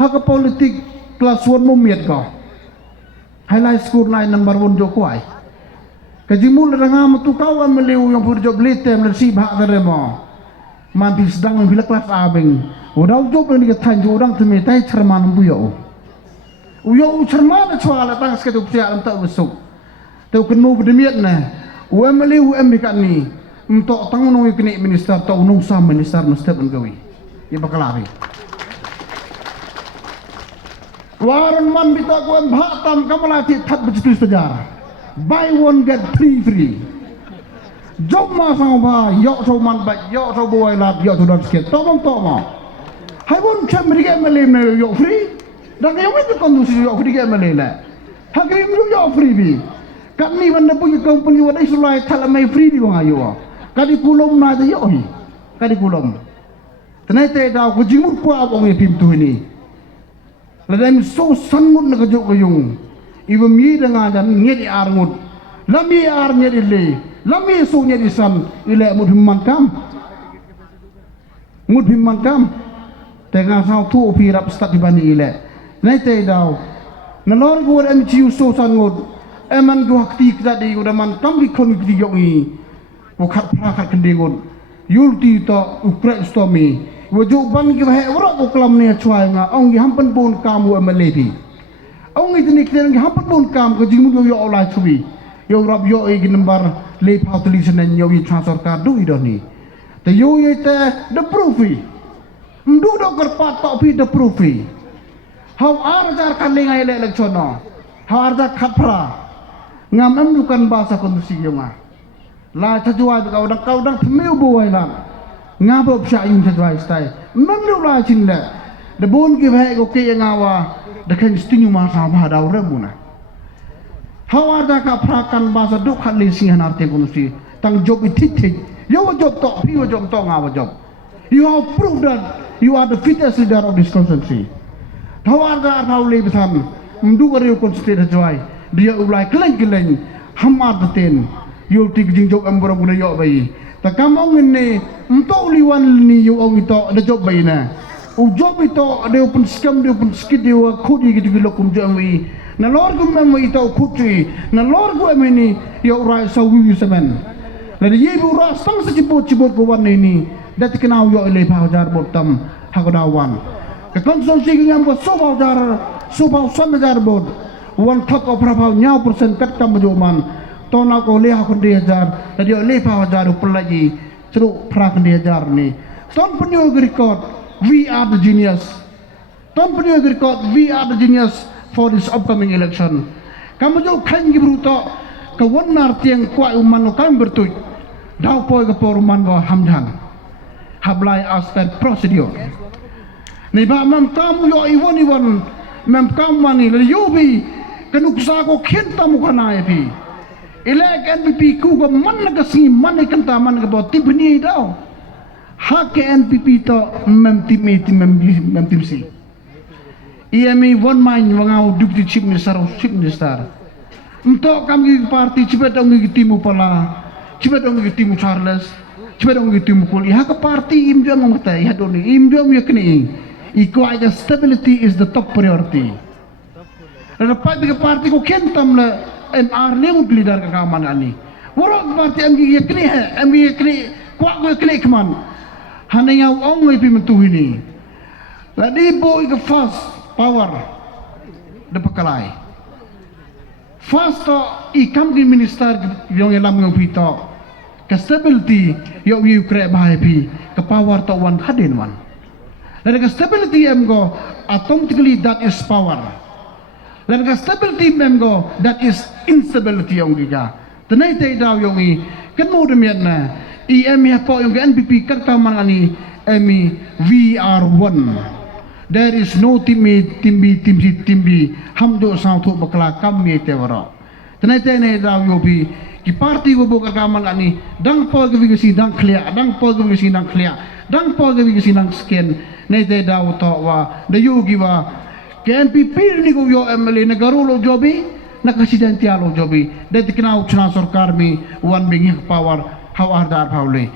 hak politik kelas 1 mumiat ko highlight score na number 1 jo kuai kajimul rangam tu kau ameliu yang pur job litem le si bha dare mo man bi sedang bila kelas abeng udau job ni ka than jo orang teme tai cerman buyo uyo cerman chwala tang ske tu pia am ta usuk tu kenu bedemiat na ameliu kan ni untuk tang no yaknieh minister tau nung sam minister mesti gawi ya bakal abi waran man bita ko am bhatam kamalati that betul sejarah buy one get free job ma sang ba yo so man ba yo so boy lab yo to dan sket to ma hai won chamri ke MLA me yo free dan yo mit kondusi yo free ke MLA la hagrim yo free bi kat ni banda punya company wadai sulai thala mai free di wang ayo kadi kulom na de yo hi kadi kulom tenai te da ko jimut ko abong ye pim tu ni ladam so sangut na kajuk kayung ibu mi dengan dan ngedi arngut lami ar ngedi le lami so ngedi san ile mudhimman kam tengah sau tu pi rap stat dibani ile nai te dau na lor go em chiu so sangut eman go hakti kita di udaman kam di kon di yongi ko khat pra khat kendingun yulti to ukra stomi wajib ban ki wae ora ko klam ne chwai nga ong gi hampan bon kamu MLA di ong gi ni kren gi hampan bon kam ko jimu yo la chubi yo rab yo e gi number le phau tli sen yo yi transfer card du ido ni te yo ye te the proofi mdu do kar pat to pi the proofi how ar jar kan le ngai le election no how ar jar khapra ngam am du kan bahasa kondusi yo nga la chajuai kau dang thmeu boy la ngabo psa yun chajuai stai mamnu la chin le de bon ki bhai ko ke ngawa de khan stingu ma sa ba daw remuna hawa da ka prakan bahasa du khat le sing hanar te kondusi tang job thik yo job to pi yo job to ngawa job you have proved that you are the fittest leader of this constituency hawa da thau le btham mdu gari constituency chajuai dia ulai keleng hamar ten yo tik jing job ambro guna yo bai ta kamong ni mto liwan ni yo ong ito de job bai na u job ito de open scam de open skid de khudi gi gi lokum jang wi na lor gum mem ito khutri na lor gu em ni yo rai sa wi semen la de ye bu ra sang sa chibot ko wan ni dat kenau yo le pa jar botam hagodawan ka konson sig ngam ko so ba jar bot one thak of prabhav nyau persen kat kam joman tona ko le ha kon 2000 tadi le pa jar upal lagi seru pra kon 2000 ni ton punyo record we are the genius ton punyo record we are the genius for this upcoming election kamu jo khan gi bruto ka won Nartiang kwa uman kam bertuj dau poi ka poruman go hamjan hablai as per procedure ni ba mam tam yo iwon mem kam mani le yobi kanuksa ko khenta mukana pi elek NPP ku ko man ka si man kan ta man ka bo tibni daw ha ke NPP to mem tim si EME one mind wangau deputy chief minister untuk kami parti cepet dong gi timu pala cepet dong gi timu Charles cepet dong gi timu kuli ha ka parti imjo ngota ya doni imjo yaknieh iko aja stability is the top priority lepas itu parti ko kentam le MR lewat leader ke kaman ani warok parti MG yaknieh kuat ko yaknieh keman hananya ong ngai pi mentu ini ladi boy ke fast power de pakalai fast to ikam di minister yang elam ngau pito ke stability yo yu kre bahai pi ke power to one hadin one dan ke stability em go automatically that is power dan ke stability em go that is instability yang giga tenai te daw yang i kenu demian na em ya po yang NPP kerta mangani emi we are one. There is no timbi hamdo sang tu bakla kami tewara tenai daw yobi ki parti go bokar kaman ani dang po ge si dang clear dang po ge si dang clear dang po ge si dang skin nei te daw to wa de yogi wa ke NPP ni go yo MLA negaro lo jobi na presidente lo jobi de tikna uchna sarkar mi one being power hawar dar phawle